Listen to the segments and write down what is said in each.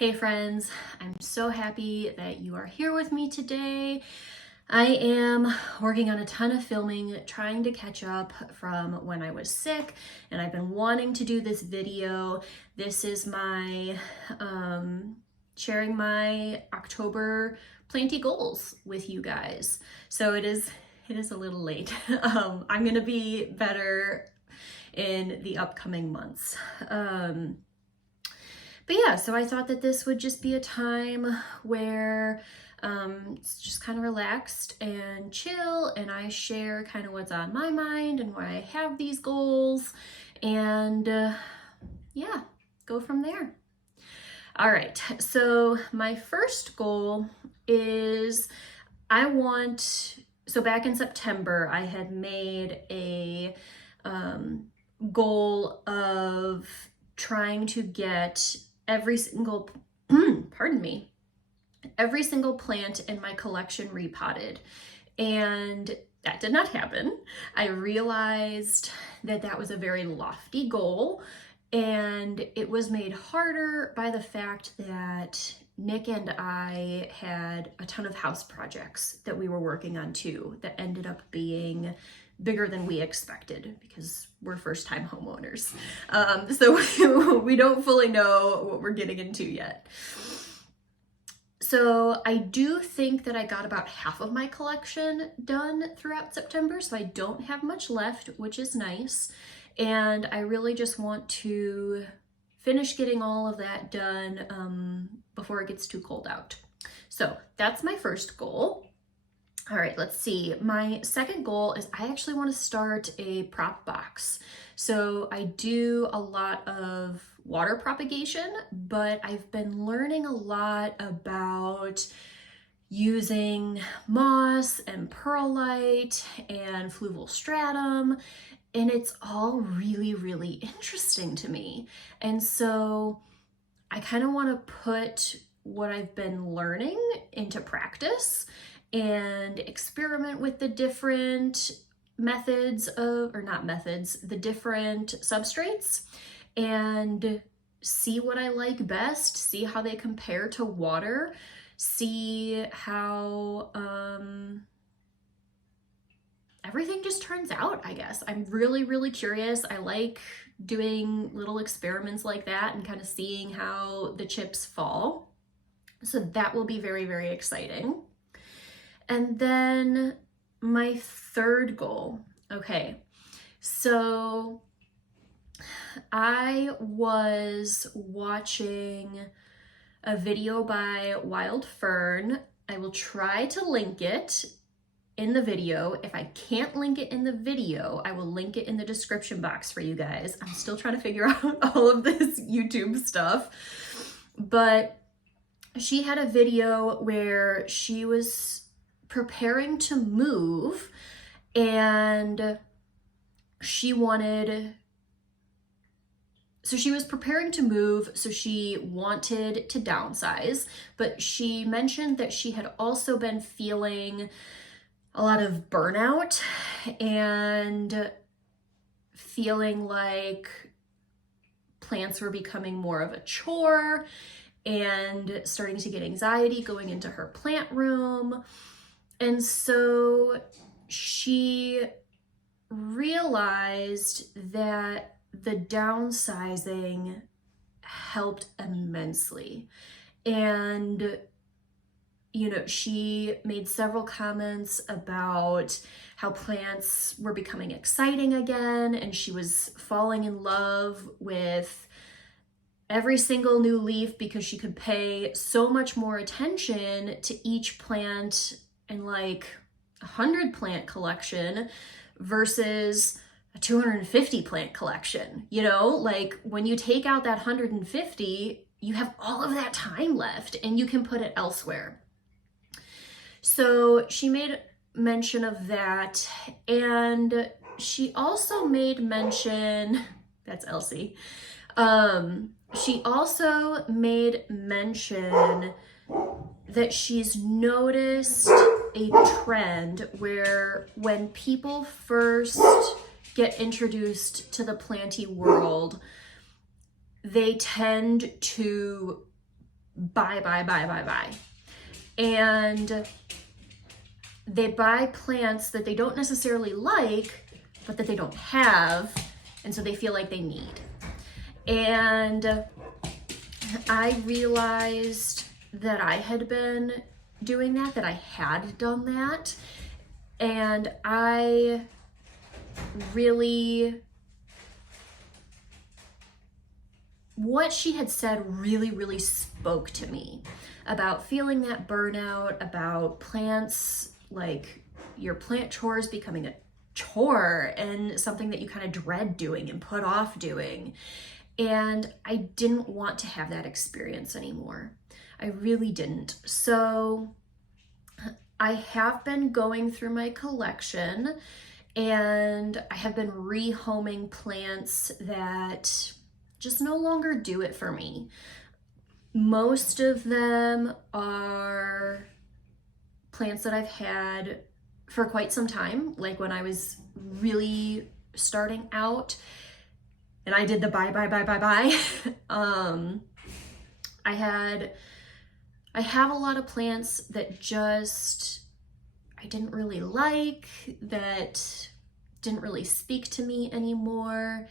Hey friends, I'm so happy that you are here with me today. I am working on a ton of filming, trying to catch up from when I was sick, and I've been wanting to do this video. This is my sharing my October planty goals with you guys. So it is a little late. I'm gonna be better in the upcoming months. But yeah, so I thought that this would just be a time where it's just kind of relaxed and chill, and I share kind of what's on my mind and why I have these goals, and yeah, go from there. All right, so my first goal is so back in September, I had made a goal of trying to get every single, every single plant in my collection repotted. And that did not happen. I realized that that was a very lofty goal, and it was made harder by the fact that Nick and I had a ton of house projects that we were working on too, that ended up being bigger than we expected because we're first-time homeowners. So we don't fully know what we're getting into yet. So I do think that I got about half of my collection done throughout September, so I don't have much left, which is nice. And I really just want to finish getting all of that done before it gets too cold out. So that's my first goal. All right, let's see. My second goal is I actually want to start a prop box. So I do a lot of water propagation, but I've been learning a lot about using moss and perlite and fluval stratum, and it's all really, really interesting to me. And so I kind of want to put what I've been learning into practice and experiment with the different methods of, or not methods, the different substrates, and see what I like best, see how they compare to water, see how everything just turns out, I guess. I'm really, really curious. I like doing little experiments like that and kind of seeing how the chips fall. So that will be very, very exciting. And then my third goal, okay, so I was watching a video by Wild Fern. I will try to link it in the video. If I can't link it in the video, I will link it in the description box for you guys. I'm still trying to figure out all of this YouTube stuff, but she had a video where she was preparing to move, and she was preparing to move, so she wanted to downsize, but she mentioned that she had also been feeling a lot of burnout and feeling like plants were becoming more of a chore and starting to get anxiety going into her plant room. And so she realized that the downsizing helped immensely. And, you know, she made several comments about how plants were becoming exciting again, and she was falling in love with every single new leaf because she could pay so much more attention to each plant in like 100 plant collection versus a 250 plant collection. You know, like when you take out that 150, you have all of that time left and you can put it elsewhere. So she made mention of that, and she also made mention, that's Elsie, she also made mention that she's noticed a trend where when people first get introduced to the planty world, they tend to buy, buy, buy, buy, buy. And they buy plants that they don't necessarily like, but that they don't have, and so they feel like they need. And I realized that I had been doing that I had done that, and I really, what she had said really spoke to me about feeling that burnout, about plants, like your plant chores becoming a chore and something that you kind of dread doing and put off doing. And I didn't want to have that experience anymore. I really didn't. So I have been going through my collection, and I have been rehoming plants that just no longer do it for me. Most of them are plants that I've had for quite some time, like when I was really starting out and I did the buy, buy, buy, buy, buy. I have a lot of plants that just I didn't really like, that didn't really speak to me anymore.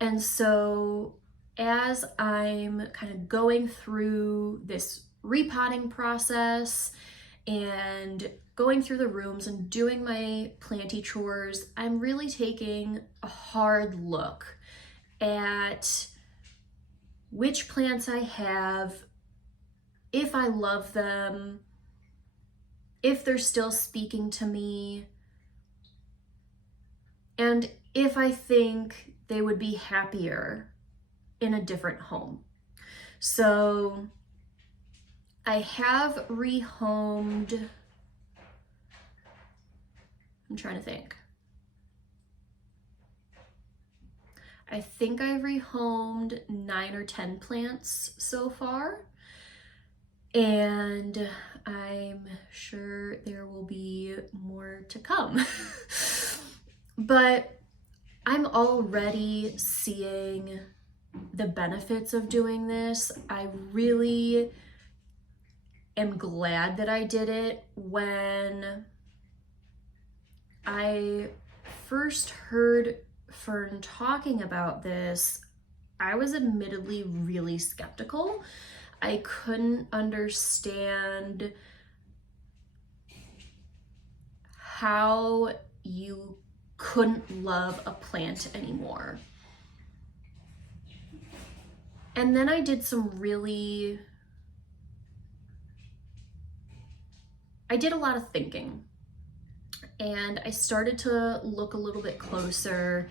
And so as I'm kind of going through this repotting process and going through the rooms and doing my planty chores, I'm really taking a hard look at which plants I have, if I love them, if they're still speaking to me, and if I think they would be happier in a different home. So I have rehomed, I'm trying to think. I think I've rehomed 9 or 10 plants so far, and I'm sure there will be more to come. But I'm already seeing the benefits of doing this. I really am glad that I did it. When I first heard Fern talking about this, I was admittedly really skeptical. I couldn't understand how you couldn't love a plant anymore. And then I did I did a lot of thinking, and I started to look a little bit closer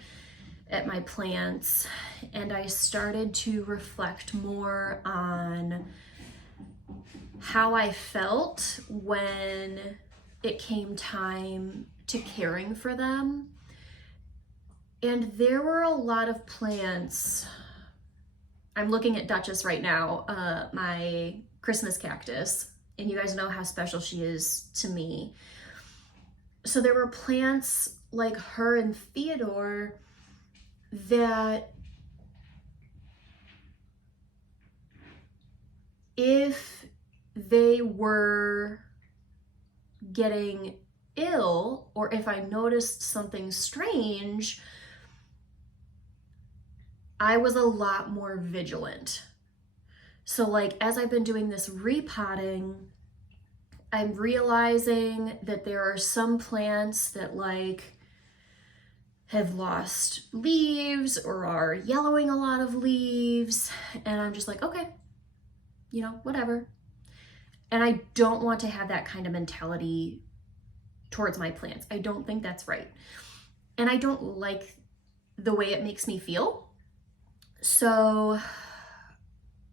at my plants, and I started to reflect more on how I felt when it came time to caring for them. And there were a lot of plants. I'm looking at Duchess right now, my Christmas cactus, and you guys know how special she is to me. So there were plants like her and Theodore that if they were getting ill, or if I noticed something strange, I was a lot more vigilant. So like, as I've been doing this repotting, I'm realizing that there are some plants that like have lost leaves or are yellowing a lot of leaves, and I'm just like, okay, you know, whatever. And I don't want to have that kind of mentality towards my plants. I don't think that's right. And I don't like the way it makes me feel. So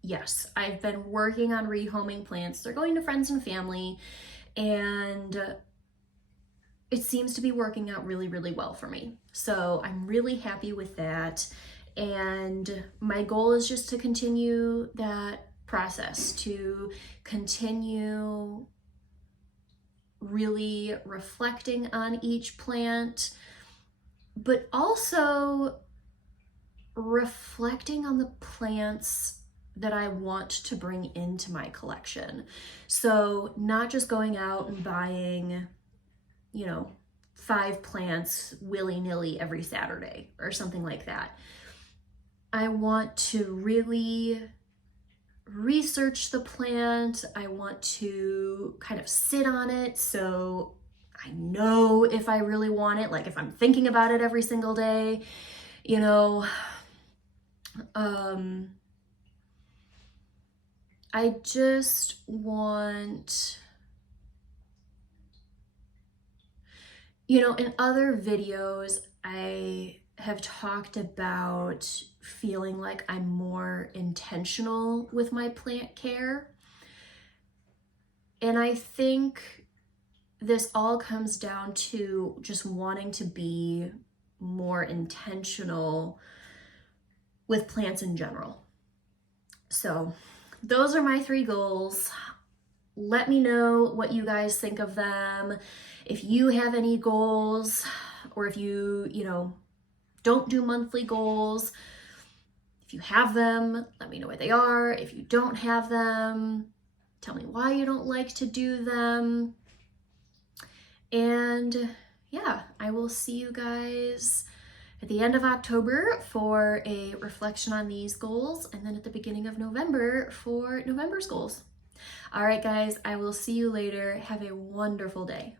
yes, I've been working on rehoming plants. They're going to friends and family, and it seems to be working out really well for me. So I'm really happy with that. And my goal is just to continue that process, to continue really reflecting on each plant, but also reflecting on the plants that I want to bring into my collection. So not just going out and buying, you know, 5 plants willy-nilly every Saturday or something like that. I want to really research the plant. I want to kind of sit on it so I know if I really want it, like if I'm thinking about it every single day, you know. I just want, you know, in other videos, I have talked about feeling like I'm more intentional with my plant care. And I think this all comes down to just wanting to be more intentional with plants in general. So those are my 3 goals. Let me know what you guys think of them. If you have any goals, or if you know, don't do monthly goals, if you have them, let me know what they are. If you don't have them, tell me why you don't like to do them. And yeah, I will see you guys at the end of October for a reflection on these goals, and then at the beginning of November for November's goals. All right, guys, I will see you later. Have a wonderful day.